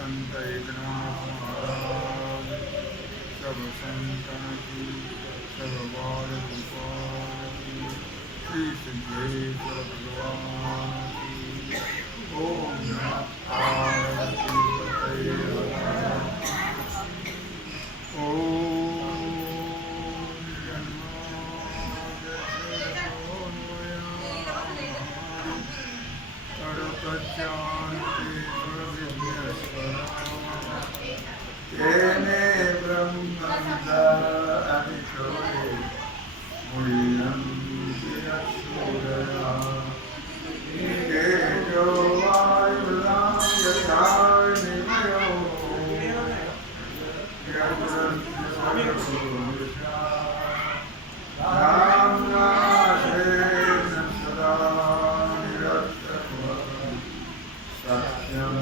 संत एकनाथ महाराज सब संतन की सब बाल गोपाल की श्री सिद्धेश्वर भगवान की ओम नमः पार्वती तेने ब्रह्मंदा अभिषोरे मुनिनं शिरस्सूरया तेजो वायुनां यथा निमयो रामनाथेन सदा निरस्तः सत्यं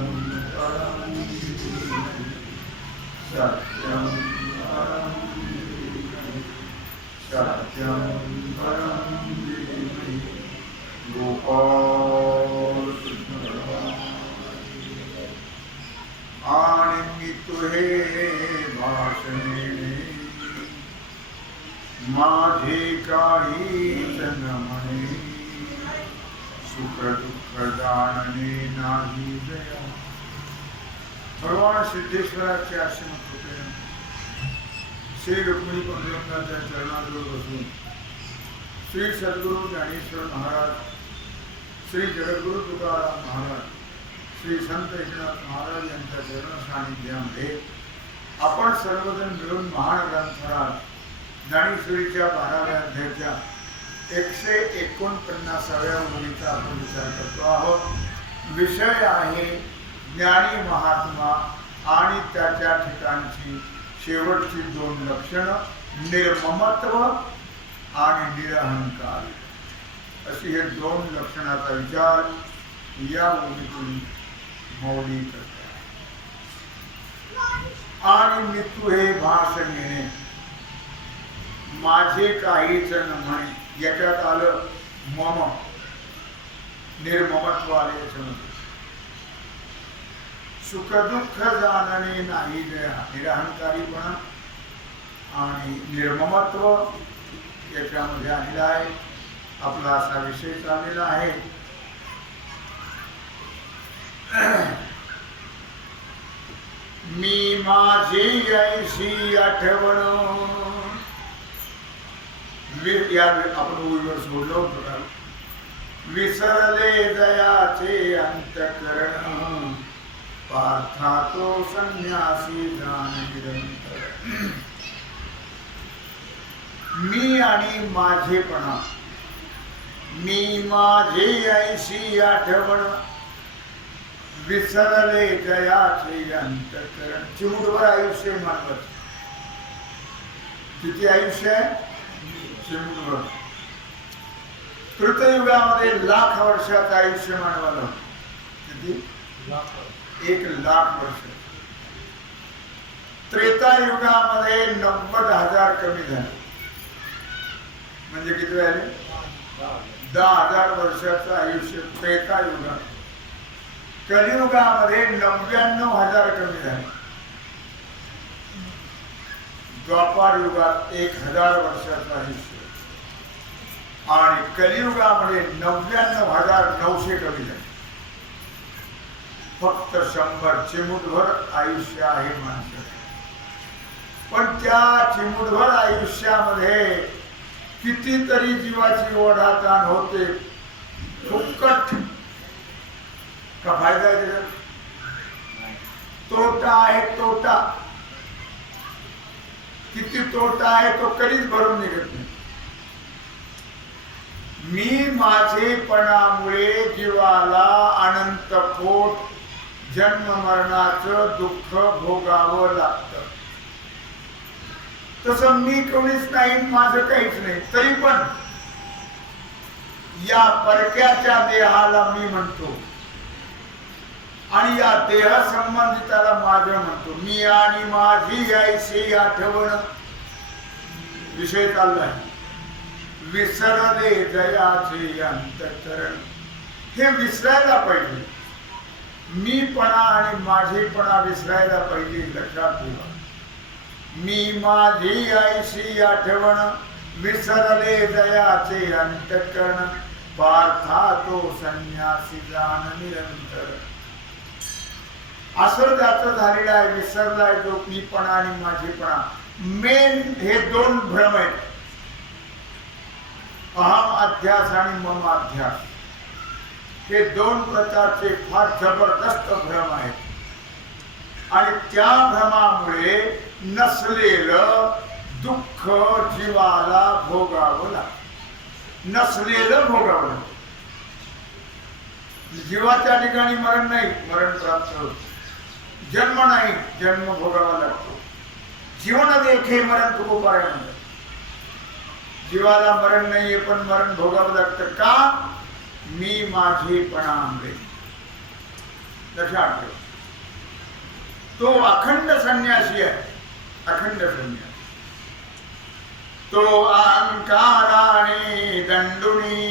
परं सत्यं परं सत्यं परं गोपाल आणि तुहे भाषणे माझे काहीच न म्हणे सुख दुःख जाणणे नाही जया भगवान सिद्धेश्वराचे आश्रम कृपेने श्री रुक्मिणी पांडुरंगाच्या चरणाजवळ बसून श्री सद्गुरु ज्ञानेश्वर महाराज श्री जगद्गुरु तुकाराम महाराज श्री संत एकनाथ महाराज यांच्या चरण सानिध्यामध्ये आपण सर्वजण मिळून महान ग्रंथराज ज्ञानेश्वरीच्या 12व्या अध्यायाच्या 149व्या ओळीचा आपण विचार करतो आहोत। विषय आहे ज्ञानी महात्मा आणि त्याच्या ठिकाणची शेवटची 2 लक्षणं, निर्ममत्व आणि निरहंकार, अशी हे 2 लक्षणाचा विचार या ओळीतून मौली करतात। आणि मी तू हे भाषण घेणे माझे काहीच न म्हणे, याच्यात आलं मम, निर्ममत्व आले याच्यामध्ये। सुख दुःख जाणणे नाही जया, निरहंकारीपणा आणि निर्ममत्व याच्यामध्ये आलेला आहे। आपला असा विषय चाललेला आहे। मी माझी ऐशी आठवण आपण ओळीवर सोडलं होतं, विसरले दयाचे अंतकरण, पार्था तो संन्यासी जाण निरंतर। मी आणि माझेपणा, मी माझी ऐशी आठवण, विसरले दयाचे अंतकरण। चिमुटभर आयुष्य मानवत, किती आयुष्य आहे? चिमुटभर। कृतयुगामध्ये 1,00,000 वर्षाचं आयुष्य मानवाला, किती? 1,00,000 वर्ष। त्रेतायुगामध्ये 90,000 कमी झाले, म्हणजे किती झाले? 10,000 वर्षाचं आयुष्य त्रेतायुगात। कलियुगामध्ये 99,000 कमी झाले। द्वापार युगात 1,000 वर्षाचं आयुष्य आणि कलियुगामध्ये 99,900 कमी झाले। फक्त 100 चिमुटभर आयुष्य आहे माणसाचं। पण त्या चिमुटभर आयुष्यामध्ये कितीतरी जीवाची ओढाताण होते, फुकट का फायदा आहे त्याचा? तोटा आहे, तोटा। किती तोटा आहे तो कधीच भरून निघत नाही। मी माझेपणामुळे जीवाला अनंत कोट जन्म मरणाचं दुःख भोगावं लागतं। तसं मी कोणीच नाही, माझं काहीच नाही, तरी पण या परक्याच्या देहाला मी म्हणतो आणि या देह संबंधिताला माझं म्हणतो। मी आणि माझी ऐशी आठवण विषय चाललाय। विसरले दयाचे अंतःकरण, हे विसरायला पाहिजे। मीपणा आणि माझेपणा विसरायला पाहिजे. लक्षात ठेवा. मी माझी आईशी आठवण विसरले दयाचे अंतकरण पार्था तो संन्यासी जाण निरंतर. असं त्याचं झालेलं आहे. विसरलाय तो मीपणा आणि माझेपणा. मेन हे दोन भ्रम आहेत. अहम अध्यास आणि मम अध्यास. हे दोन प्रकारचे फार जबरदस्त भ्रम आहेत. आणि त्या भ्रमामुळे नसलेलं दुःख जीवाला भोगावं लागतं. नसलेलं भोगावं लागतं. जीवाच्या ठिकाणी मरण नाही, मरण प्राप्त होतं. जन्म नाही, जन्म भोगावा लागतो. जीवन देखे मरण तुको पाय म्हणतात. जीवाला मरण नाहीये पण मरण भोगावं लागतं. का? मी माझेपणामुळे. लक्षात ठेव. तो अखंड संन्यासी आहे. अखंड संन्यासी. तो अहंकाराने दंडुनी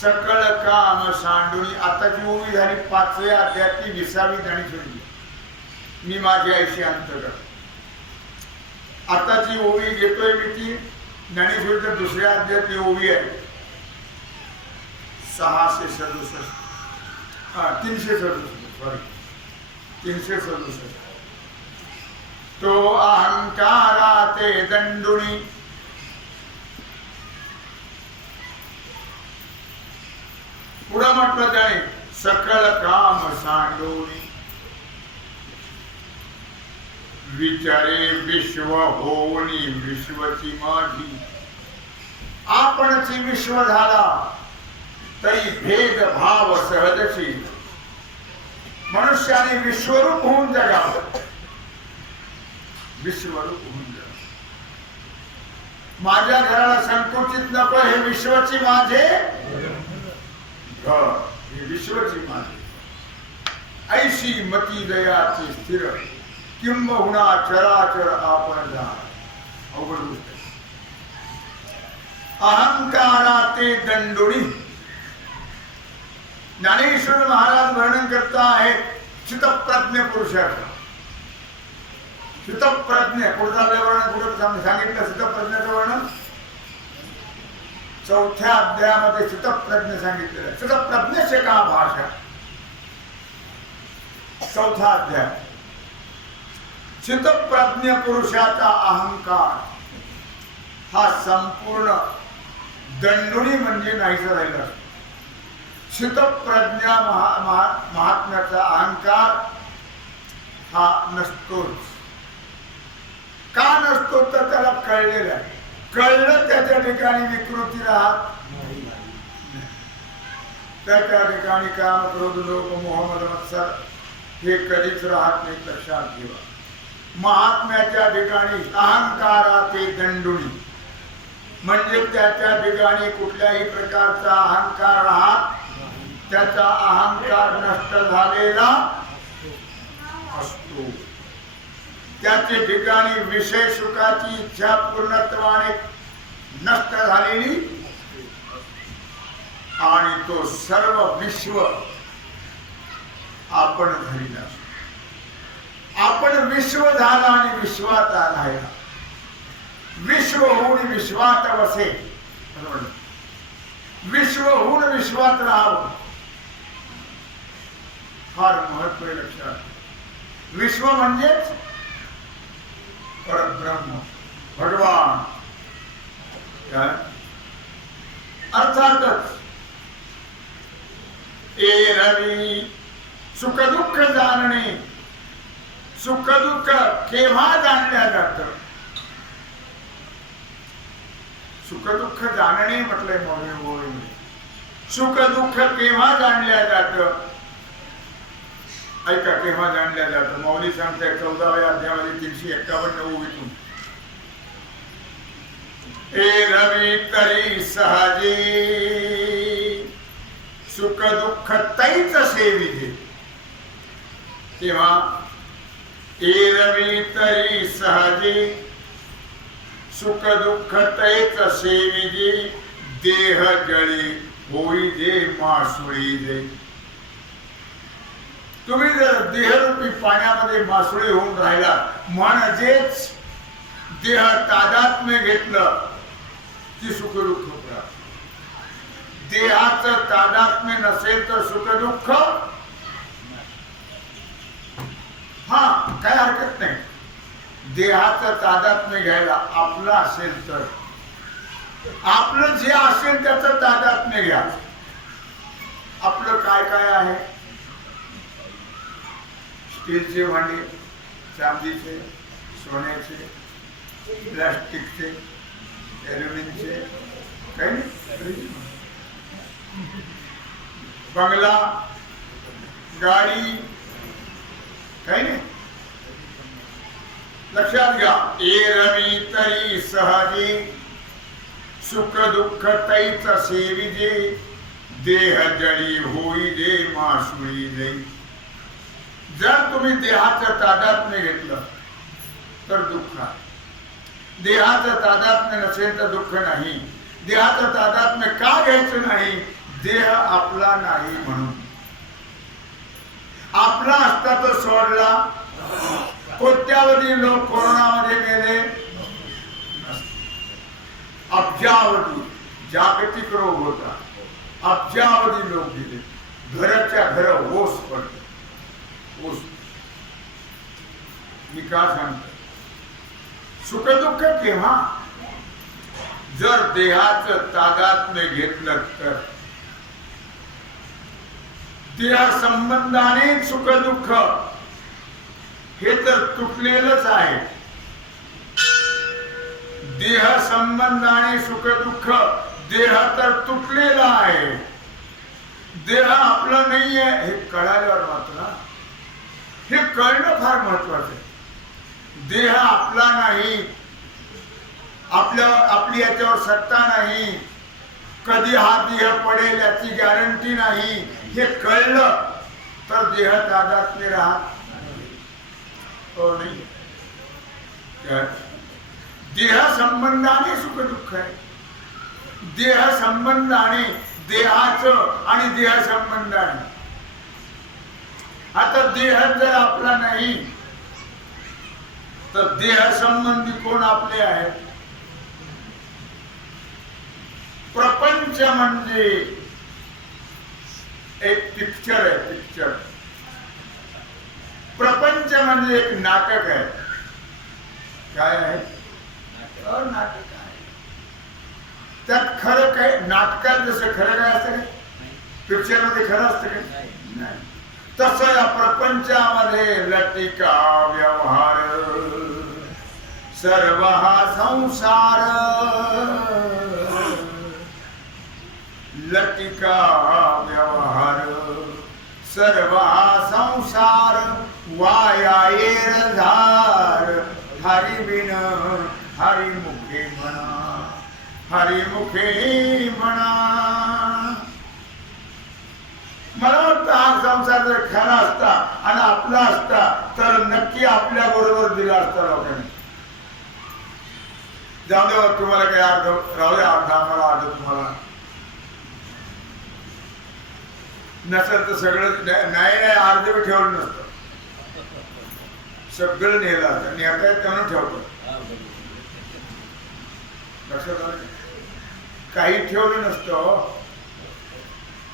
सकळ काम सांडुनी. आताची ओवी झाली 5व्या अध्यायातली 20वी ज्ञानेश्वरी. मी माझ्या आईशी अंतकरण. आताची ओवी घेतोय मी ती ज्ञानेश्वरीच्या 2ऱ्या अध्यायातली ओवी आहे. 667 367 सॉरी 367. तो अहंकाराते दंडुनी पुढं म्हटलं त्याने सकळ काम सांडोनी विचारे विश्व होनी विश्वची माझी. आपणची विश्व झाला तरी भेद भाव सहजशी. मनुष्याने विश्वरूप होऊन जगावं. विश्वरूप होऊन जगावं. माझ्या घराला संकुचित नको. हे विश्वची माझे घर. हे विश्वची माझे. ऐशी मती दयाची स्थिर किंबहुना चराचर आपण जा. अवघड गोष्ट. अहंकाराते दंडुनी. ज्ञानेश्वर महाराज वर्णन करता आहेत चित्तप्रज्ञ पुरुषाचं. चित्तप्रज्ञ पुढचा वर्णन कुठं सांगितलं? चित्तप्रज्ञाचं वर्णन 4थ्या अध्यायामध्ये चित्तप्रज्ञ सांगितलेलं आहे. चित्तप्रज्ञेचे का भाषा. 4था अध्याय. चित्तप्रज्ञ पुरुषाचा अहंकार हा संपूर्ण दंडुनी म्हणजे नाहीसा राहिला. चित्तप्रज्ञा महात्म्याचा अहंकार हा नसतोच. का नसतो? तर त्याला कळलेलं आहे. कळलं त्याच्या ठिकाणी विकृती राहत नाही. त्याच्या ठिकाणी काम क्रोध लोभ मोह मद मत्सर हे कधीच राहत नाही. लक्षात ठेवा. महात्म्याच्या ठिकाणी अहंकाराचे दंडुनी म्हणजे त्याच्या ठिकाणी कुठल्याही प्रकारचा अहंकार राहत. त्याचा अहंकार नष्ट झालेला असतो. त्याच्या ठिकाणी विषय सुखाची इच्छा पूर्णत्वाने नष्ट झालेली आणि तो सर्व विश्व आपण धरला. आपण विश्व झाला आणि विश्वात राहिला. विश्व होऊन विश्वात वसे. विश्व होऊन विश्वात राहावं फार महत्व आहे. लक्षात. विश्व म्हणजेच परब्रह्म भगवान. अर्थातच ए रवी सुख दुःख जाणणे. सुख दुःख केव्हा जाणल्या जातं? सुख दुःख जाणणे म्हटलंय मौली. सुख दुःख केव्हा जाणल्या जातं? ऐका केव्हा जाणल्या जातं. मौली सांगताय 14व्या अध्यायामध्ये 351 ओवीतून. ए रवी तरी सहजे सुख दुःख तैच सेविजे. तेव्हा ए रवी तरी सहजे सुख दुःख तैच सेविजे देह जळी होई दे मासुळी दे. तुम्ही जर देहरूपी पाण्यामध्ये मासुळे होऊन राहिला म्हणजेच देह तादात्म्य घेतलं की सुख दुःख प्राप्त. देहाचं तादात्म्य नसेल तर सुख दुःख हा काय हरकत नाही. देहाचं तादात्म्य घ्यायला आपलं असेल तर आपलं जे असेल त्याचं तादात्म्य घ्या. आपलं काय काय आहे? स्टीलचे भांडे, चांदीचे, सोन्याचे, प्लास्टिकचे, ॲल्युमिनियमचे, काही नाही. बंगला, गाडी, काही नाही. लक्षात घ्या. एरवी तरी सहजी सुख दुःख तैच सेविजे देह जडी होई दे मासुळी दे. जर तुम्ही देहाचं तादात्म्य घेतलं तर दुःख आहे. देहाचं तादात्म्य नसेल तर दुःख नाही. देहाचं तादात्म्य का घ्यायचं नाही? देह आपला नाही म्हणून. आपला असता तो सोडला. कोट्यावधी लोक कोरोनामध्ये गेले, अब्जावधी जागतिक रोग होता, अब्जावधी लोक गेले. घराच्या घर ओस पडले. ओस मी का सांगतो? सुख दुःख केव्हा? जर देहाचं तादात्म्य घेतलं तर. देह संबंधाने सुख दुःख हे तर तुटलेलंच आहे. देह संबंधाने सुख दुःख, देह तर तुटलेला आहे. देह आपला नाहीये हे कळाल्यावर मात्र हे कळणं फार महत्वाचं आहे. देह आपला नाही, आपली याच्यावर सत्ता नाही, कधी हा देह पडेल याची गॅरंटी नाही. हे कळलं तर देह तादात्म्य राहत नाही. देह संबंधाने सुख दुःख आहे. देह संबंधाने, देहाचं आणि देह संबंधाने. आता देह जर आपला नाही तर देह संबंधी कोण आपले आहेत? प्रपंच म्हणजे एक पिक्चर आहे. पिक्चर, प्रपंच म्हणजे एक नाटक आहे. काय आहे? नाटक आहे. त्यात खरं काय? नाटकात जसं खरं काय असतं काय? पिक्चर मध्ये खरं असतं काय? नाही. तसं या प्रपंचामध्ये लटिका व्यवहार सर्व हा संसार. लटिका व्यवहार सर्व हा संसार. वाया येर धार हरिबिन हरिमुखे म्हणा, हरिमुखे म्हणा. मला वाटतं हा संसार जर खरा असता आणि आपला असता तर नक्की आपल्या बरोबर दिला असता लोकांनी. जाऊ दे तुम्हाला काही अर्ध राहू द्या, अर्धा आम्हाला अर्ध तुम्हाला. नसेल तर सगळं नाही अर्ध बी ठेवलं नसतं. सगळं नेलं असतं. नेता येत म्हणून ठेवतो. लक्षात आलं? काही ठेवलं नसतं.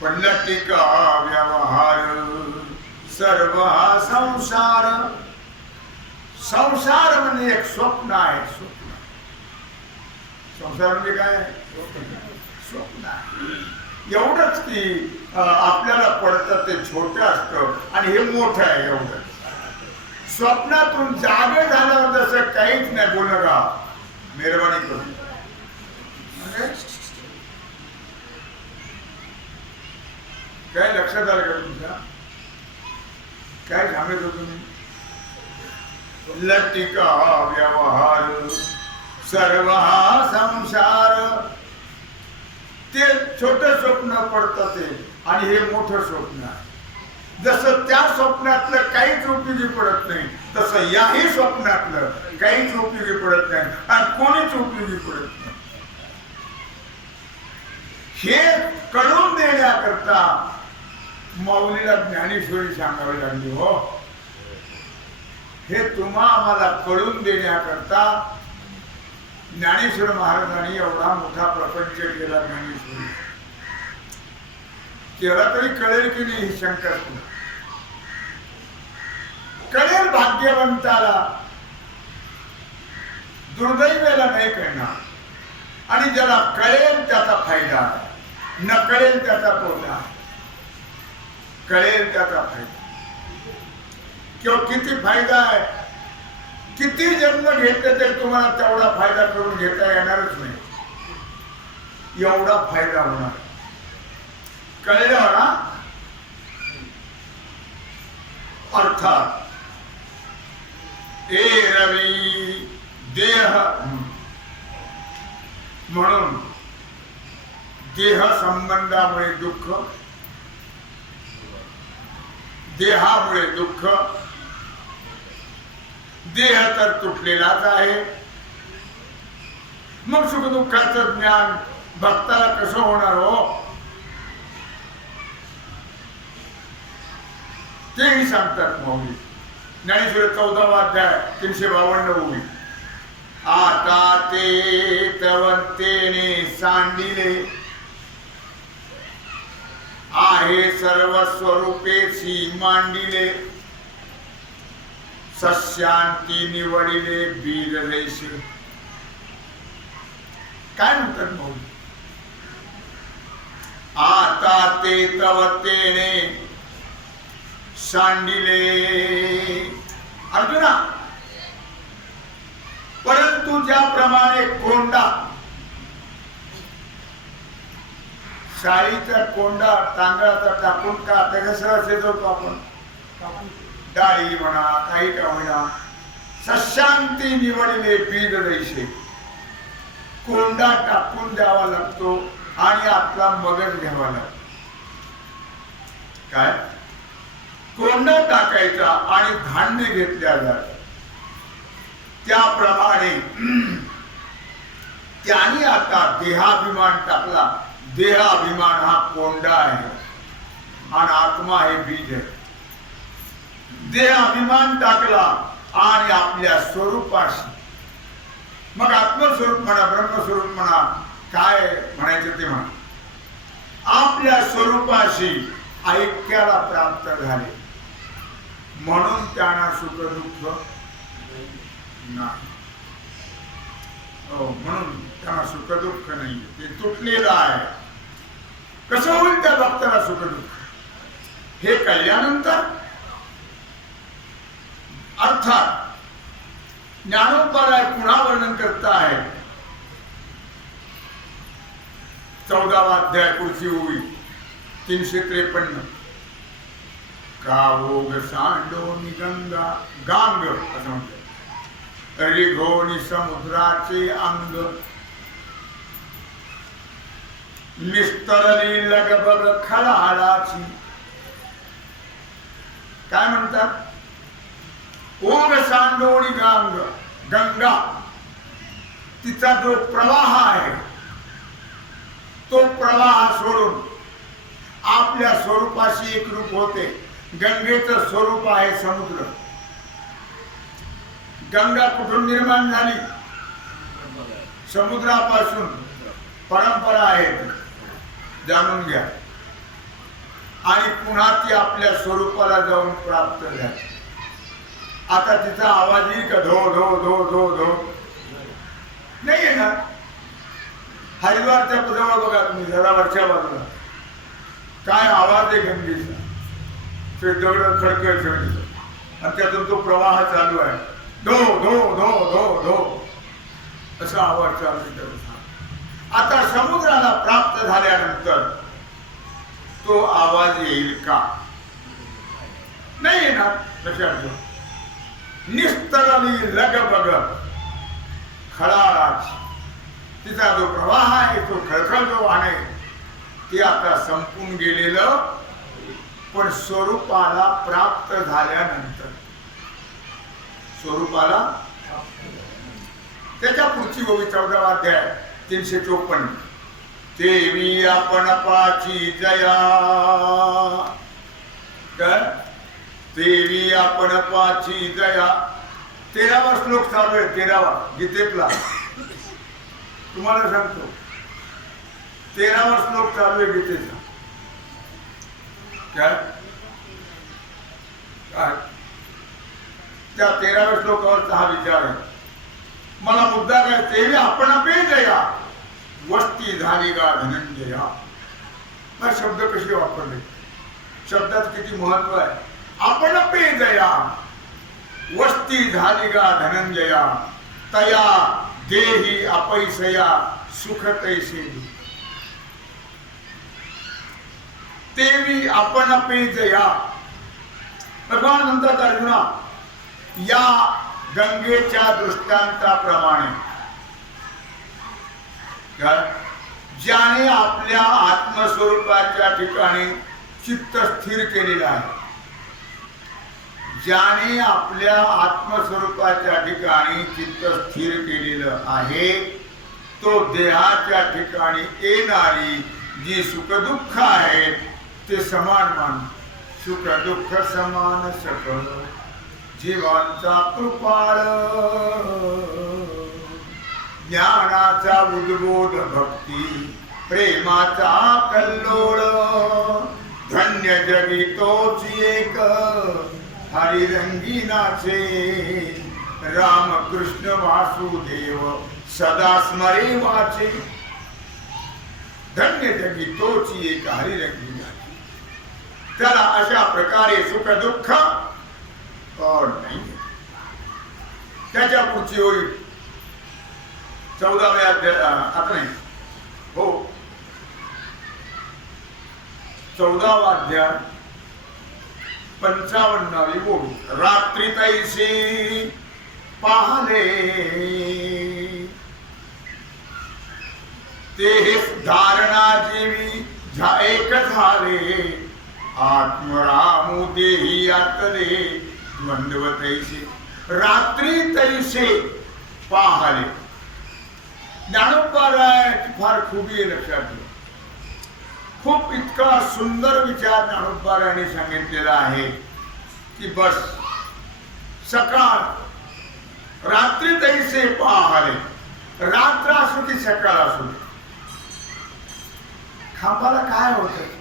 पण लटिका व्यवहार सर्व हा संसार. संसार म्हणजे एक स्वप्न आहे. स्वप्न. संसार म्हणजे काय? स्वप्न आहे. एवढंच की आपल्याला पडतं ते छोटं असतं आणि हे मोठं आहे. एवढं स्वप्नातून जागे झाल्यावर तसं काहीच नाही. बोल का मेहरबानी करून. काय लक्षात आलं का तुमच्या? काय सांगत होतो मी? लटिका व्यवहार सर्व हा संसार. ते छोटं स्वप्न पडतं ते आणि हे मोठं स्वप्न आहे. जसं त्या स्वप्नातलं काहीच उपयोगी पडत नाही तसं याही स्वप्नातलं काहीच उपयोगी पडत नाही आणि कोणीच उपयोगी पडत नाही. हे कळून देण्याकरता माऊलीला ज्ञानेश्वरी सांगावी लागली हो. हे तुम्हा आम्हाला कळून देण्याकरता ज्ञानेश्वर महाराजांनी एवढा मोठा प्रपंच केला. ज्ञानेश्वरी केला तरी कळेल की नाही ही शंका कळेल भाग्यवंताला, दुर्दैवाला नाही कळणार. आणि ज्याला कळेल त्याचा फायदा, न कळेल त्याचा तोटा. कळेल त्याचा फायदा किंवा किती फायदा आहे, किती जन्म घेतले तरी तुम्हाला तेवढा फायदा करून घेता येणारच नाही. एवढा फायदा होणार कळलं ना. अर्थात ए रवी देह म्हणून देह संबंधामुळे दुःख, देहामुळे दुःख. देह तर तुटलेलाच आहे. मग सुख दुःखाचं ज्ञान भक्ताला कसं होणार हो, तेही सांगतात माऊली. ज्ञानेश्वर 14वा अध्याय 352 ओवी. आता ते तवतेने सांडिले आहे सर्व स्वरूपेशी मांडिले, सशांती निवडिले बीज रेषे. काय म्हणतात माऊली? आता ते तवतेने सांडिले. अर्जुना, परंतु ज्याप्रमाणे कोंडा, शाळीचा कोंडा तांदळाचा टाकून का कसं शिजवतो आपण, डाळी म्हणा काही का होईना, सशांती निवडले बीज रेषे. कोंडा टाकून द्यावा लागतो आणि आपला मगज घ्यावा लागतो. काय कोंडा टाकायचा आणि धान्य घेतल्या जात. त्याप्रमाणे त्यांनी आता देहाभिमान टाकला. देहाभिमान हा कोंडा आहे आणि आत्मा हे बीज आहे. देहाभिमान टाकला आणि आपल्या स्वरूपाशी, मग आत्मस्वरूप म्हणा ब्रह्मस्वरूप म्हणा काय म्हणायचं ते म्हणा, आपल्या स्वरूपाशी ऐक्याला प्राप्त झाले. म्हणून त्यांना सुख दुःख नाही. म्हणून त्यांना सुख दुःख नाही, ते तुटलेलं आहे. कसं होईल त्या भक्ताला सुख दुःख हे कळल्यानंतर? अर्थात ज्ञानोबराय पुन्हा वर्णन करता आहे. 14वा अध्याय पुढची ओवी 353. कावोग सांडोनी गंगा गांग असं म्हणतात. रिघोनी समुद्राचे अंग, निस्तरली लगबग खळाळाची. काय म्हणतात? ओग सांडोनी गांग, गंगा तिचा जो प्रवाह आहे तो प्रवाह सोडून आपल्या स्वरूपाशी एकरूप होते. गंगेचं स्वरूप आहे समुद्र. गंगा कुठून निर्माण झाली? समुद्रापासून. परंपरा आहे जाणून घ्या. आणि पुन्हा ती आपल्या स्वरूपाला जाऊन प्राप्त झाली. आता तिचा आवाज येईल का? धो धो धो धो धो नाही येणार. हरिद्वारच्या जवळ बघा तुम्ही, जरा वरच्या बाजूला काय आवाज आहे गंगेचा. ते दगड खडखड खडखड आणि त्यातून तो प्रवाह चालू आहे. धो धो धो धो धो असा आवाज चालू. आता समुद्राला प्राप्त झाल्यानंतर तो आवाज येईल का? नाही येणार. लक्षात ठेवा. निस्तरली लगबग खळाळाची. तिचा जो प्रवाह आहे तो खळखळ जो आहे ते आता संपून गेलेलं. पण स्वरूपाला प्राप्त झाल्यानंतर, स्वरूपाला त्याच्या पुढची ओवी 14वा अध्याय 354. देवी आपण पाची जया प्रेमाची दया. 13वा श्लोक चालू आहे, 13वा गीतेतला. तुम्हाला सांगतो 13वा श्लोक चालू आहे गीतेचा. काय त्या 13व्या श्लोकावरचा हा विचार आहे. मला मुद्दा काय, तेही आपण पे दया वस्ती झाली गा धनंजया. हा शब्द कसे वापरले, शब्दात किती महत्व आहे. आपण पे दया वस्ती झाली गा धनंजया तया देही अपैसया सुख तैसे. तेवी आपण पे दया. भगवान म्हणतात अर्जुना, या गंगेच्या दृष्टांताप्रमाणे ज्याने आपल्या आत्मस्वरूपाच्या ठिकाणी चित्त स्थिर केलेलं आहे, ज्याने आपल्या आत्मस्वरूपाच्या ठिकाणी चित्त स्थिर केलेलं आहे, तो देहाच्या ठिकाणी येणारी जी सुखदुःख आहेत ते समान मान. सुख दुःख समान सकळ जीवांचा कृपाळ. ज्ञानाचा उद्बोध भक्ती प्रेमाचा कल्लोळ. धन्य जगी तोच एक हरिरंगीनाचे. रामकृष्ण वासुदेव सदा स्मरे वाचे. धन्य जगी तोच एक हरिरंगीनाचे. त्याला अशा प्रकारे सुख दुःख और नाही. त्याच्या पुढची होईल 14व्या आता नाही हो 14वा अध्याय 55वी ओळ. रात्री तैसी पाहले ते धारणा जीवी एक झाले. आत्मरामू देही आतले द्वंद्व तैसे. रात्री तैसे पाहले. ज्ञानोबारायाची फार खूबी लक्षात घ्या. खूप इतका सुंदर विचार ज्ञानोबारायाने सांगितलेला आहे की बस सकाळ रात्री तैसे पाहले. रात्र असो की सकाळ असो, खांबाला काय होतं,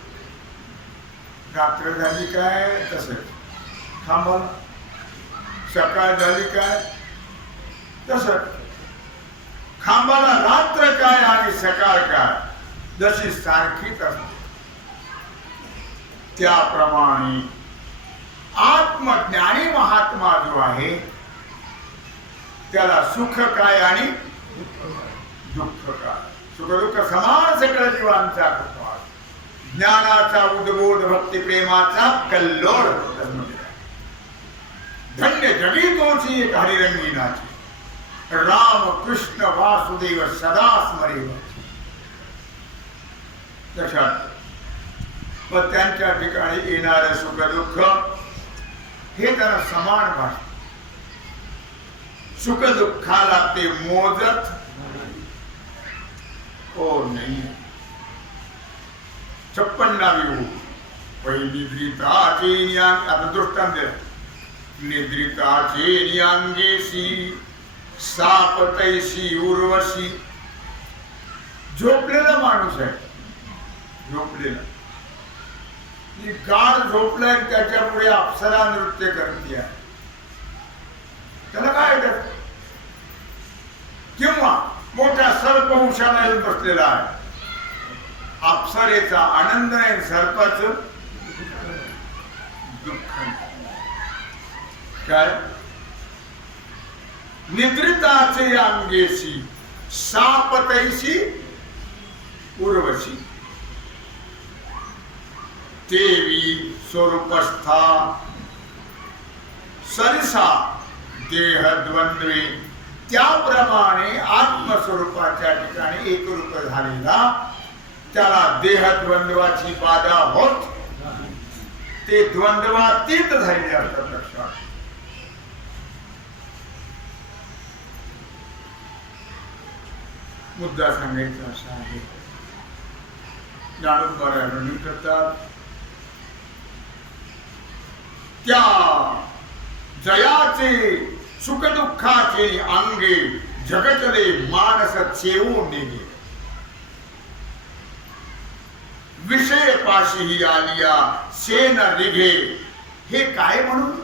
रात्र झाली काय तसंच खांबाला, सकाळ झाली काय तसंच खांबाला. रात्र काय आणि सकाळ काय जशी सारखीच असते, त्याप्रमाणे आत्मज्ञानी महात्मा जो आहे त्याला सुख काय आणि दुःख काय. सुख दुःख समान सगळ्या जीवांचा कृपा. ज्ञानाचा उद्बोध भक्ती प्रेमाचा कल्लोळ. धन्य जगी तोची एक हरिरंगीनाची. राम कृष्ण वासुदेव सदा स्मरे. लक्षात व त्यांच्या ठिकाणी येणारे सुख दुःख हे त्यांना समान भाषे. सुख दुःखाला ते मोजत हो नाही. 56वी ओळ. निद्रिताचे आता दृष्टांत द्या. निद्रिताचे न्यांगेशी साप तैसी उर्वशी. झोपलेला माणूस आहे, झोपलेला गाढ झोपलाय, त्याच्यापुढे अप्सरा नृत्य करते आहे, त्याला काय कर. किंवा मोठा सर्प उशाला येऊन बसलेला आहे, अप्सरेचा आनंद आहे, सर्पाचं दुःख. काय निद्रिताचे अंगेशी साप तैसी उर्वशी. देवी स्वरूपस्था सरिसा देह द्वंद्वे. त्याप्रमाणे आत्मस्वरूपाच्या ठिकाणी एकरूप झालेला त्याला देह द्वंद्वाची बाधा होत, ते द्वंद्वातीत झालेले असतात. लक्षात मुद्दा सांगायचा असा आहे. ज्ञानोबाराय करतात त्या जयाचे सुखदुःखाचे अंगे जगतले मानस चेवून निघे विषय पाशी आलिया सेन रिघे हे काय म्हणून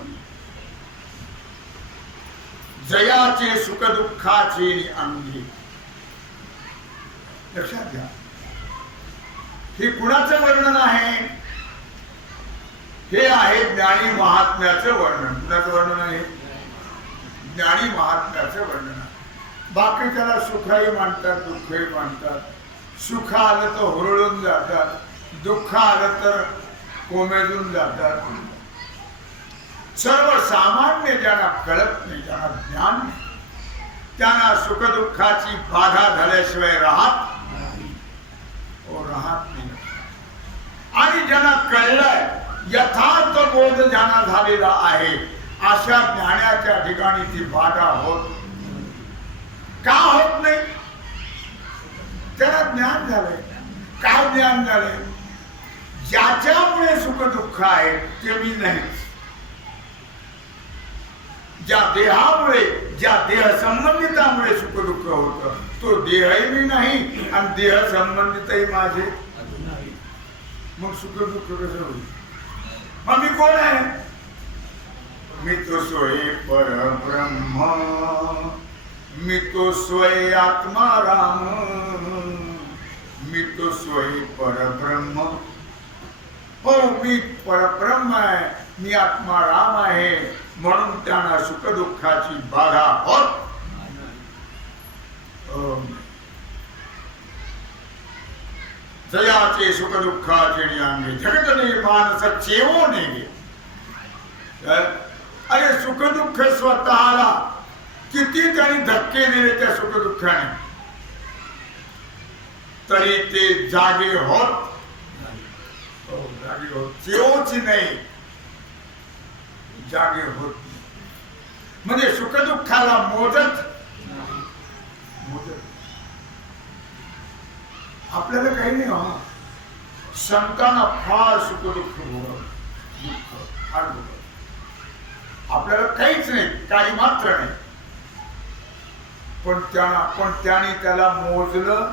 जयाचे सुखदुःखाचे अंगे लक्षात घ्या हे कुणाचं वर्णन आहे हे आहे ज्ञानी महात्म्याचं वर्णन कुणाचं वर्णन आहे ज्ञानी महात्म्याचं वर्णन आहे बाकी त्याला सुखही मानतात दुःखही मानतात सुख आलं तर हुरळून जातात दुःख आलं तर कोमेजून जातात सर्वसामान्य ज्यांना कळत नाही ज्यांना ज्ञान नाही त्यांना सुखदुःखाची बाधा झाल्याशिवाय राहत नाही आणि ज्यांना कळलंय यथार्थ बोध ज्यांना झालेला आहे अशा ज्ञानाच्या ठिकाणी ती बाधा होत का होत नाही त्याला ज्ञान झालंय काय ज्ञान झालंय ज्याच्यामुळे सुख दुःख आहे ते मी नाही ज्या देहामुळे ज्या देह संबंधितामुळे सुख दुःख होतं तो देहही मी नाही आणि देह संबंधितही माझे मग सुख दुःख कसं होईल मग मी कोण आहे मी तो सोय परब्रह्म मी तो स्वय आत्मा राम मी तो स्वय परब्रह्म हो मी परब्रह्म आहे मी आत्मा राम आहे म्हणून त्यांना सुख दुःखाची बाधा होत जयाचे सुख दुःखाचे अंगे जगतने मानस चेवो नेगे अरे सुख दुःख स्वतःला किती त्यांनी धक्के दिले त्या सुख दुःखाने तरी ते जागे होत चेवोची नाही जागे होत म्हणजे सुख दुःखाला मोजत आपल्याला काही नाही हो संतांना फार सुख दुःख फार आपल्याला काहीच नाही काही मात्र नाही पण त्याने त्याला मोजलं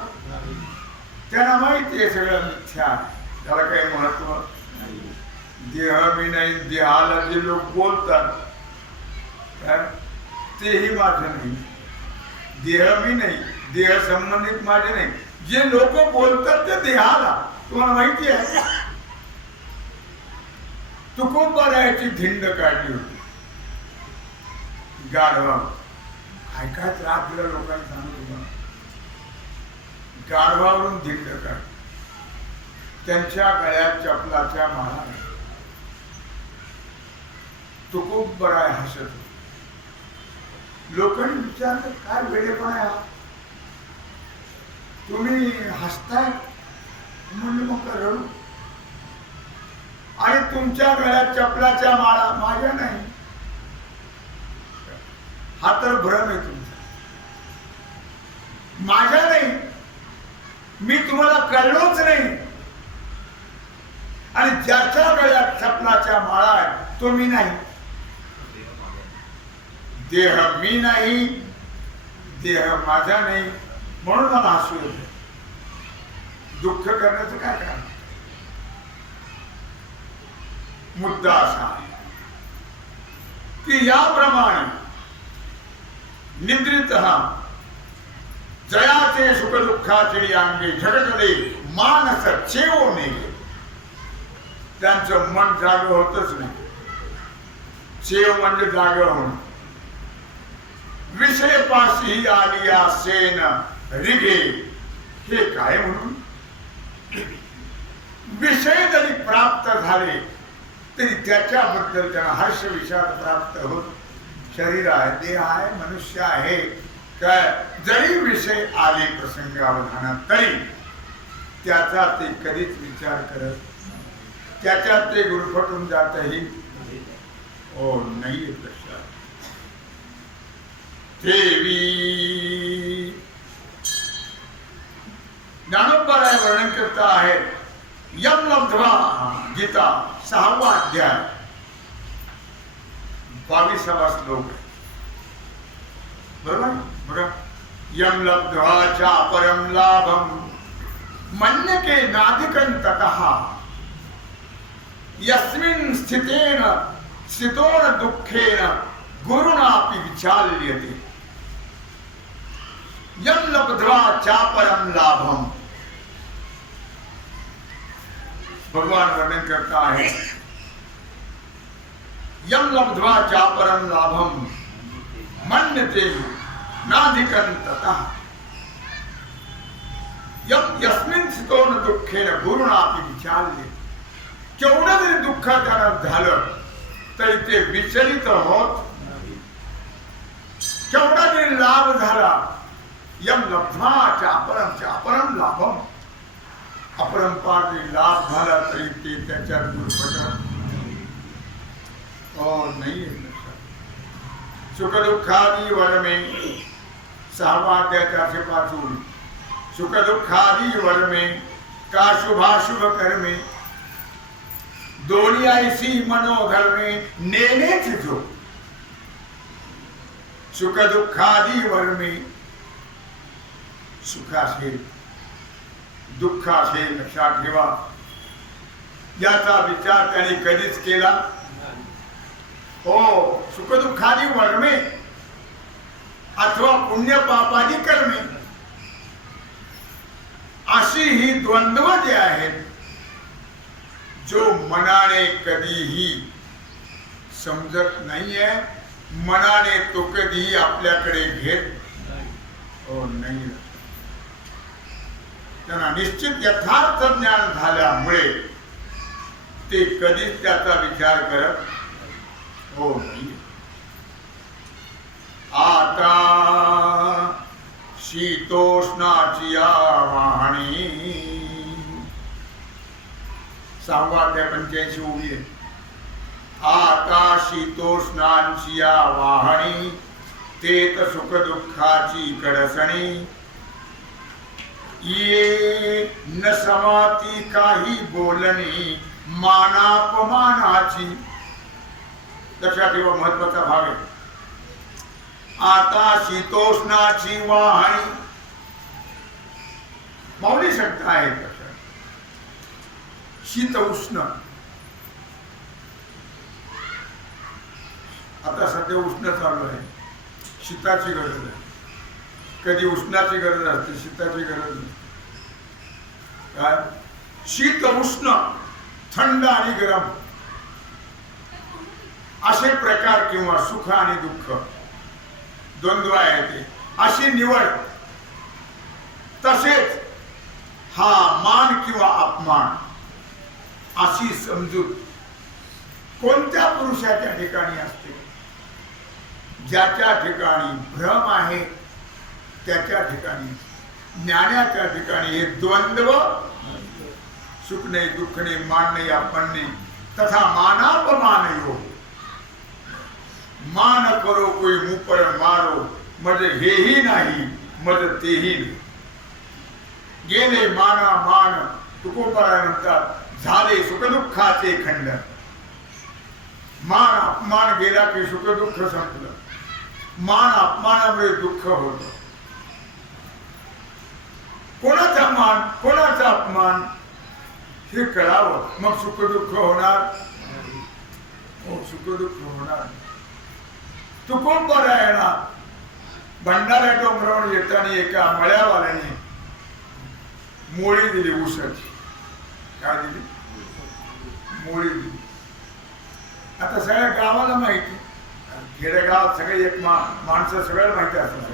त्यांना माहिती आहे सगळं मिथ्या आहे त्याला काही महत्व देह मी नाही देहाला जे लोक बोलतात तेही माझं नाही देह मी नाही देह संबंधित माझे नाही जे लोक बोलतात ते देहाला तुम्हाला माहिती आहे तुकोबारायाची धिंड काढली होती गाढवा काय काय त्रास दिला लोकांनी सांगू तुम्हाला गाढवावरून धिंड काढ त्यांच्या गळ्यात चपलाच्या माळा तुकोबराय हसत लोकांनी विचारलं काय वेडेपणा आहे तुम्ही हसताय म्हणलं मग रडू आणि तुमच्या गळ्यात चपलाच्या माळा माझ्या नाही हा तर भ्रम आहे तुमचा माझ्या नाही मी तुम्हाला कळलोच नाही आणि ज्याच्या गळ्यात चपलाच्या माळा आहे तो मी नाही देह मी नाही देह माझा नाही म्हणून मला हसू येते दुःख करण्याचं काय कारण मुद्दा असा आहे की याप्रमाणे निद्रित जयाचे सुख दुःखाचे अंगे झगटले मानस चेवो नेगे त्यांचं मन जाग होतच नाही चेव म्हणजे जाग होणं विषय पाशी आलिया सेन रिगे हे काय म्हणून विषय जरी प्राप्त झाले तरी त्याच्याबद्दल त्यांना हर्ष विषाद प्राप्त होत शरीर आहे देह आहे मनुष्य आहे काय जरी विषय आले प्रसंगावधानात तरी त्याचा ते कधीच विचार करत त्याच्यात ते गुरफटून जातही ओ नाही लक्षात देवी ज्ञानोबराय वर्णन करता आहे यम लब्ध्वा गीता 6वा अध्याय 22वा श्लोक आहे. बरोबर बघा, यम लब्ध्वा चापरम लाभम मन्यके नाधिकं ततः यस्मिन् स्थितेन स्थितोन दुःखेन गुरुणापि विचाल्यते. यम लब्ध्वा चापरम लाभम, भगवान वर्णन करता है, यम लब्ध्वा चापरम लाभम मन्यते नाधिकं ततः यस्मिन् स्थितोन दुःखेन गुरुणापि विचाल्यते. केवढं जरी दुःख त्याला झालं तरी ते विचलित होत, केवढा जरी लाभ झाला, यम लब्ध्वा चापरम लाभम, अपरंपार जरी लाभ झाला तरी ते त्याच्यात गुरफटत नाही. सुख दुःखादी वरमे, 6वा अध्याय 405, सुख दुःखादी वरमे का शुभाशुभ कर्मे दोन्ही ऐसी मनोधर्मे नेनेच जो. सुख दुःखादी वरमे, सुख असेल दुःख असेल लक्षात ठेवा, याचा विचार त्याने कधीच केला हो. सुख दुःखादी वरमे अथवा पुण्य पापादी कर्मे, अशी ही द्वंद्व जे आहेत, जो मनाने कधीही समजत नाहीये, मनाने तो कधीही आपल्याकडे घेत नाही. त्यांना निश्चित यथार्थ ज्ञान झाल्यामुळे ते कधीच त्याचा विचार करत नाही. आता शीतोष्णाची वाहणी, 6वा अध्याय 85 ओवी आहे. आता शीतोष्णांची वाहणी तेत सुख दुःखाची कडसणी, ये न समाती काही बोलणी मानापमानाची. लक्षात ठेवा, महत्वाचा भाग आहे. आता शीतोष्णाची वाहणी, माऊली शब्द आहे. शीत उष्ण, आता सध्या उष्ण चालू आहे, शीताची गरज आहे. कधी उष्णाची गरज असते, शीताची गरज नाही. काय शीत उष्ण, थंड आणि गरम असे प्रकार किंवा सुख आणि दुःख द्वंद्व आहे ते, अशी निवड. तसेच हा मान किंवा अपमान अशी समजूत कोणत्या पुरुषाच्या ठिकाणी असते? ज्याच्या ठिकाणी भ्रम आहे त्याच्या ठिकाणी, ज्ञानाच्या ठिकाणी हे द्वंद्व, सुख नाही दुःख नाही, मान नाही अपमान नाही, तथा मानापमान योग. मान करो कोई मुंह पर मारो, मज हेही नाही मज तेही नाही. गेले माना मान तुकोबरानंतर झाले सुखदुःखाचे खंडन. मान अपमान गेला की सुख दुःख संपलं. मान अपमानामुळे दुःख होत. कोणाचा मान कोणाचा अपमान हे कळावं, मग सुख दुःख होणार. सुख दुःख होणार. तुकोबरायणा भंडारा डोंगरावर येताना एका मळ्यावाल्याने मोळी दिली ऊसाची. काय दिली? मोळी दिली. आता सगळ्या गावाला माहिती, खेडेगावात सगळे एक माणसं सगळ्याला माहिती असतात.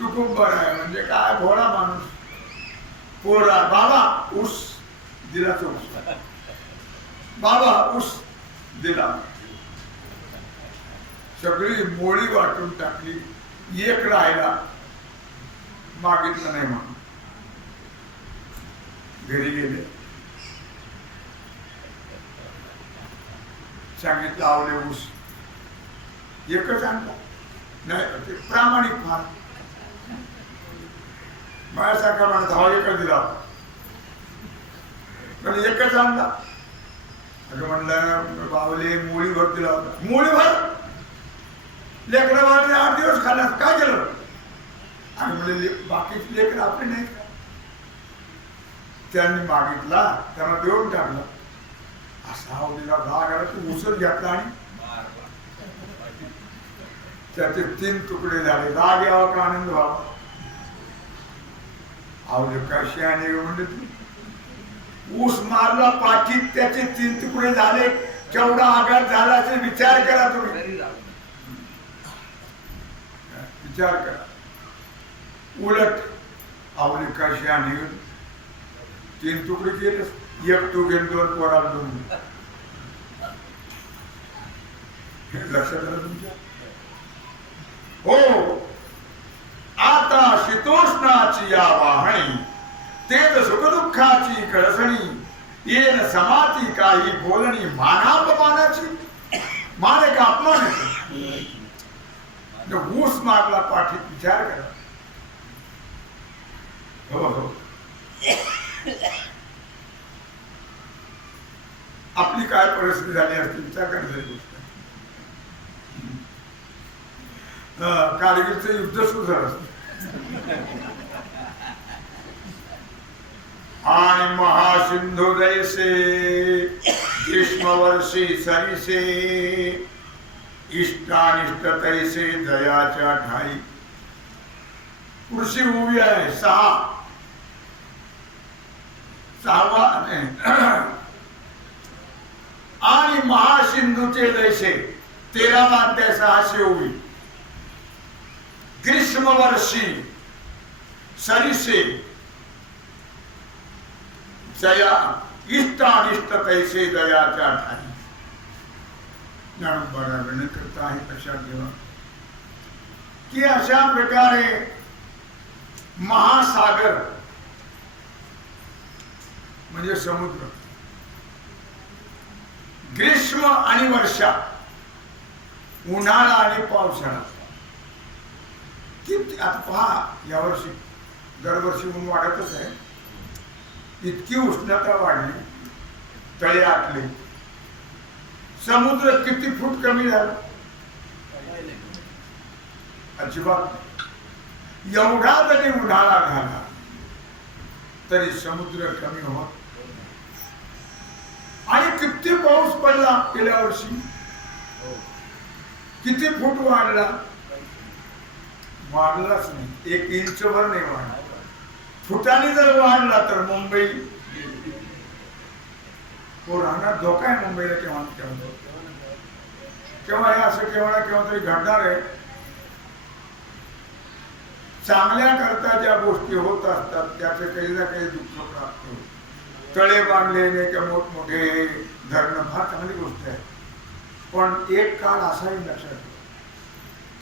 तुकोबराय म्हणजे काय? भोळा माणूस. पोरा बाबा ऊस दिला, तो बाबा ऊस दिला. सगळी मोळी वाटून टाकली. एक राहिला, मागितलं नाही म्हणून घरी गेले. सांगितलं आवले ऊस एकच आणला नाही. ते प्रामाणिक फार माझ्यासारखा म्हणत हा एकच दिला पण एकच आणला. अगं म्हणलं बावले मुळीभर दिला होता. मुळीभर लेकरं वाढले 8 दिवस खाल्ल्यास काय केलं? आणि म्हणजे बाकीचे लेकर आपले नाहीत का? त्यांनी मागितला, त्यांना देऊन टाकला. असा आवडीला राग आला, तू उसळ घेतला आणि त्याचे 3 तुकडे झाले. राग यावा का आनंद व्हावा? आवडे कशी आणि म्हणजे ऊस मारला पाठीत, त्याचे 3 तुकडे झाले. केवढा आघात झाला असेल विचार करा तुम्ही. विचार करा. उलट आवली कशी आणि 3 तुकडे केले. 1 तू घेऊन 2 पोराला 2. लक्षात आलं तुमच्या? हो. आता शीतोष्णाची या वाहणी, तेज सुखदुःखाची कळसणी, येन समाती काही बोलणी, मानापमानाची. मान का अपमान येतो. ऊस मारला पाठीत, विचार करा. हो हो. आपली काय परिस्थिती झाली असते विचार करण्याची गोष्ट. कारगिलचं युद्ध सुरू झालं असतं. आणि महासिंधू जैसे ग्रीष्मवर्षी सरीसे, इष्टानिष्ट तैसे दयाच्या ठाई. कृषी उभी आहे 6वा आणि महासिंधूचे जैसे 13वा अध्याय 600 उभी. ग्रीष्म वर्षी सरीसे जया, इष्टानिष्ट तैसे दयाच्या ठाई. ज्ञानोबा करता आहे लक्षात ठेवा की अशा प्रकारे महासागर म्हणजे समुद्र, ग्रीष्म आणि वर्षा, उन्हाळा आणि पावसाळा. किती आता पहा, यावर्षी दरवर्षी ऊन वाढतच आहे. इतकी उष्णता वाढली, तळे आटले, समुद्र किती फूट कमी झाला? अजिबात. एवढा जरी उन्हाळा झाला तरी समुद्र कमी होत. आणि किती पाऊस पडला गेल्या वर्षी? किती फूट वाढला? वाढलाच नाही. 1 इंचभर नाही वाढला. फुटाने जर वाढला तर मुंबई हो राहणार. धोका आहे मुंबईला. केव्हा हे असं केव्हा तरी घडणार आहे. चांगल्या करता ज्या गोष्टी होत असतात त्याचे काही ना काही दुःख प्राप्त होत. तळे बांधलेले किंवा मोठमोठे धरणं फार चांगली गोष्ट आहे. पण एक काळ असाही लक्षात ठेवा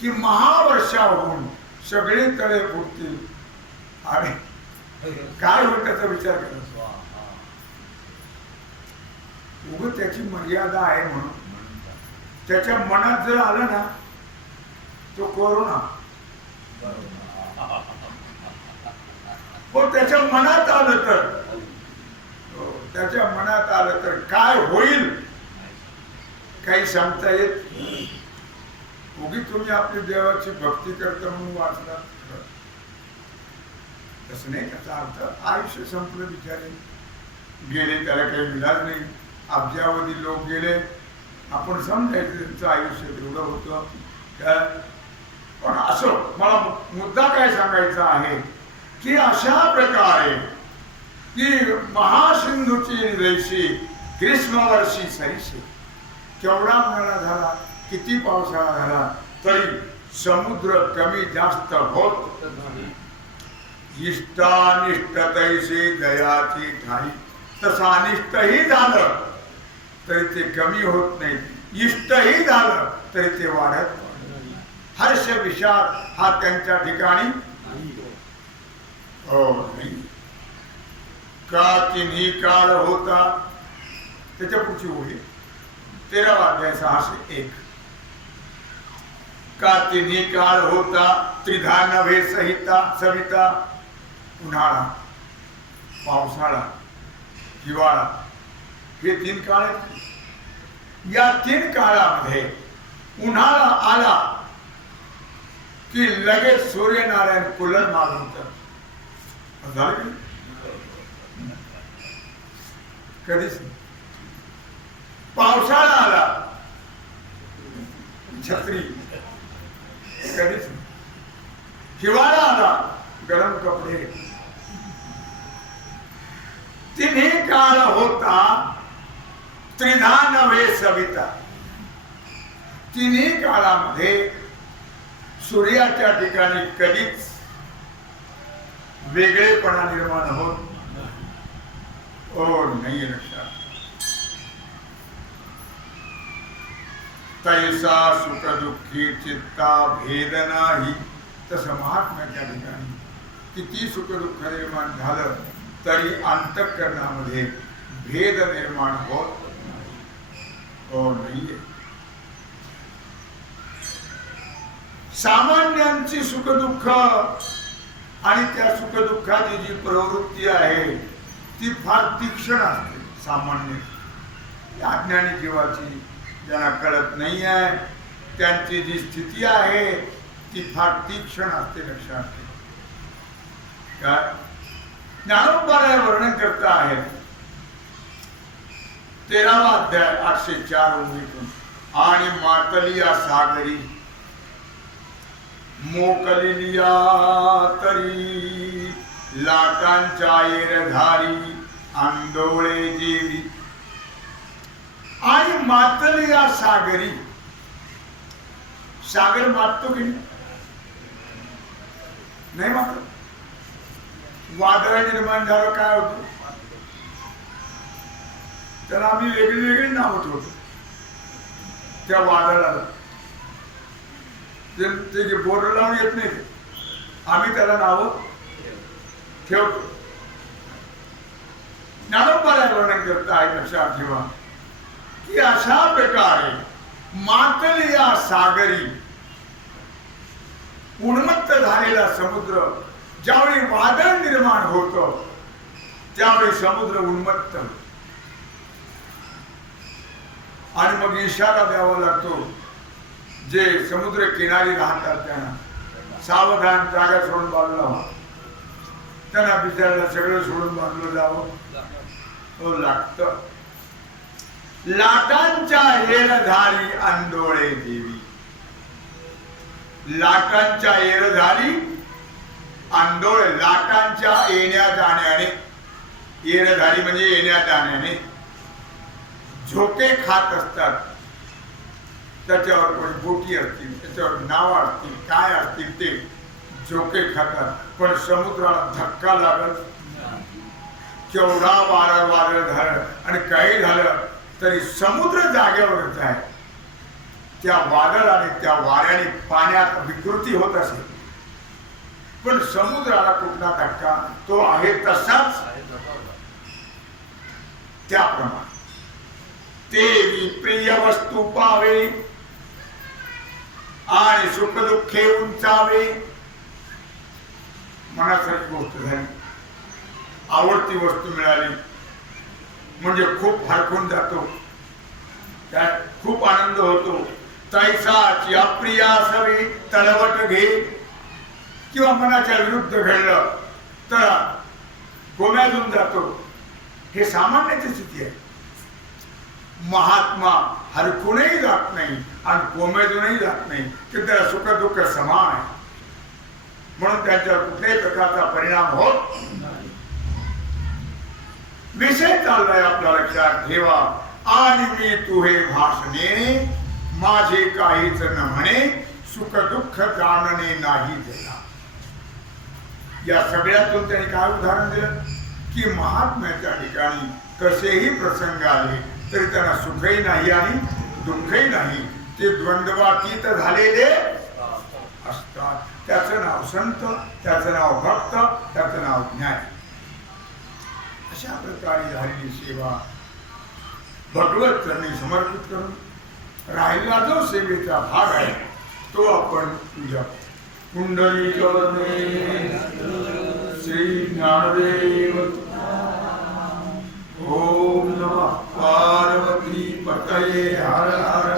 की महावर्षा होऊन सगळे तळे फुटतील आणि काय होईल त्याचा विचार करा. उगाच त्याची मर्यादा आहे म्हणून. त्याच्या मनात जर आलं ना तो कोरोना, पण त्याच्या मनात आलं तर, त्याच्या मनात आलं तर काय होईल काही सांगता येत. उगी तुम्ही आपली देवाची भक्ती करता म्हणून वाचला तसं नाही. त्याचा अर्थ आयुष्य संपलं, बिचारे गेले, त्याला काही विलाज नाही. अब्जावधी लोक गेले, आपण समजायचं त्यांचं आयुष्य तेवढं होतं. पण असं मला मुद्दा काय सांगायचा आहे की अशा प्रकारे की महासिंधूची जैशी ग्रीष्म वर्षी सरीसे, केवढा उन्हाळा झाला, किती पावसाळा झाला तरी समुद्र कमी जास्त होत. इष्टानिष्ट तैसे दयाची ठाई. तसं अनिष्टही झालं तरी ते कमी होत नाही. इष्टही झालं तरी ते वाढत. हर्ष विषाद हा त्यांच्या ठिकाणी हो नाही. का तिन्ही काळ होता. त्याच्या पुढची ओळी 13वा अध्याय 601. का तिन्ही काळ होता त्रिधा नव्हे सहिता सविता. उन्हाळा, पावसाळा, हिवाळा हे 3 काळ आहेत. या 3 काळामध्ये उन्हाळा आला की लगेच सूर्यनारायण कूलर मागवतात. झालं कधीच. पावसाळा आला छत्री कधीच. हिवाळा आला गरम कपडे. 3 काळ होता त्रिधा नव्हे सविता. 3 काळामध्ये सूर्याच्या ठिकाणी कधीच वेगळेपणा निर्माण होत नाही. लक्षात. तैसा सुख दुःखी चित्ता भेद नाही. तसं महात्म्याच्या ठिकाणी किती सुख दुःख निर्माण झालं तरी अंतःकरणामध्ये भेद निर्माण होत नाहीये. सामान्यांची सुख दुःख आणि त्या सुख दुःखाची जी प्रवृत्ती आहे ती फार तीक्ष्ण असते. सामान्य अज्ञानी जीवाची ज्यांना कळत नाही आहे त्यांची जी स्थिती आहे ती फार तीक्ष्ण असते. लक्षात ठेवा. काय ज्ञानोबा वर्णन करता आहे 13वा अध्याय 804 ओळीतून. आणि मातलिया सागरी मोकलिया तरी लाटांच्या एरधारी आंदोळे जेवी. आणि मातलिया सागरी. सागर माततो की नाही मात्र. वादळ निर्माण झालं काय होतं त्याला आम्ही वेगळी नाव ठेवतो त्या वादळाला. ते जे बोर्ड लावून येत नाही आम्ही त्याला नाव ठेवतो. ज्ञानोबा वर्णन करता आहे. लक्षात ठेवा की अशा प्रकारे मातलिया सागरी उन्मत्त झालेला समुद्र ज्यावेळी वादळ निर्माण होतं त्यावेळी समुद्र उन्मत्त आणि मग इशारा द्यावा लागतो जे समुद्र किनारी राहतात त्यांना सावधान जागा सोडून बाजूला व्हा. त्यांना बिचारायला सगळं सोडून बाजूला जावं लागतं. लाटांच्या एरधारी आंदोळे देवी. लाटांच्या एरधारी आंदोळे. लाटांच्या येण्या जाण्याने एरधारी म्हणजे येण्या जाण्याने झोके खात असतात. त्याच्यावर कोणी बोटी असतील त्याच्यावर नाव असतील काय असतील ते झोके खातात. पण समुद्राला धक्का लागत केवढा वारं झालं आणि काही झालं तरी समुद्र जागेवरच आहे. त्या वादळाने त्या वाऱ्याने पाण्यात विकृती होत असेल पण समुद्राला कुठला धक्का तो आहे तसाच. त्याप्रमाणे देवी प्रिय वस्तू पावे आणि सुख दुःखे उंचावे. मनासारखी गोष्ट झाली. आवडती वस्तू मिळाली म्हणजे खूप हरकून जातो त्यात खूप आनंद होतो. तैसाची अप्रिय असावी तळवट घे. किंवा मनाच्या विरुद्ध घडलं तर गोम्याजून जातो. हे सामान्याची स्थिती आहे. महात्मा हरकूनही जात नाही आणि कोमेजूनही जात नाही की त्याला सुख दुःख समान आहे म्हणून त्यांच्यावर कुठल्याही प्रकारचा परिणाम होत नाही. विषय चाललाय आपल्या लक्षात ठेवा. आणि मी तुहे भाषणे माझे काहीच न म्हणे सुख दुःख जाणणे नाही देणार. या सगळ्यातून त्यांनी काय उदाहरण दिलं की महात्म्याच्या ठिकाणी कसेही प्रसंग आले तरी त्यांना सुखही नाही आणि दुःखही नाही. ते द्वंद्वातीत झालेले असतात. त्याचं नाव संत, त्याचं नाव भक्त, त्याचं नाव ज्ञान. अशा प्रकारे झालेली सेवा भगवत चरणी समर्पित करून राहिला जो सेवेचा भाग आहे तो आपण पूजा. कुंडली श्री ज्ञानदेव. ओम नमः पार्वती पतये. हरे हर हर